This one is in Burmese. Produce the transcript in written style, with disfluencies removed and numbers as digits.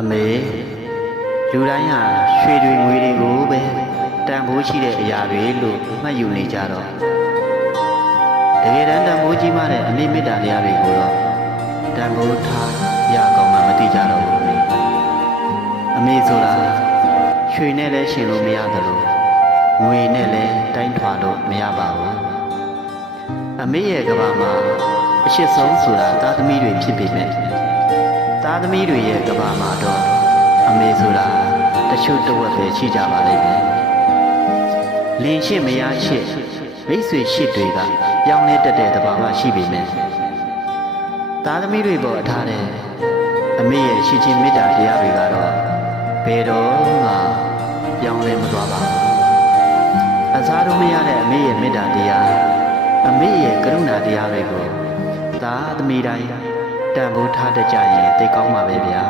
အမေလူတိုင်းဟာရွှေတွေငွေတွေကိုပဲတန်ဖိုးရှိတဲ့အရာတွေလို့မှတ်ယူနေကြတော့တကယ်တမ်းတန်ဖိုးကြီးမှတဲ့အမေမေတ္တာတရားတွေကိုတော့တန်ဖိုးထားရကောင်မှမသိကြတော့ဘူးအမေဆိုတာရွှေနဲ့လည်းရှင်လို့မရသလိုငွေနဲ့လည်းတိုင်းထွာလို့မရပါဘူးအမေရဲ့ကဘာမှာအရှိဆုံးဆိုတာသားသမီးတွေဖြစ်ပေမဲ့သားသမီးတွေရဲ့ကဘာမှာတော့အမေဆိုတာတချို့တဝက်ပဲရှိကြပါလိမ့်မယ်လင်ရှိမယားရှိမိတ်ဆွေရှိတွေကပြောင်းလဲတတ်တဲ့တဘာမှရှိပေမဲ့သားသမီးတွေပေါ်ထားတဲ့အမေရဲ့ရှိချင်းမေတ္တာတရားတွေကတော့ဘယ်တော့မှပြောင်းလဲမသွားပါဘူးအစားတို့မရတဲ့အမေရဲ့မေတ္တာတရားအမေရဲ့ကရုဏာတရားတွေကိုသားသမီးတိုင်းတန်ဖိုးထားတတ်ကြရင်သိကောင်းပါပဲဗျာ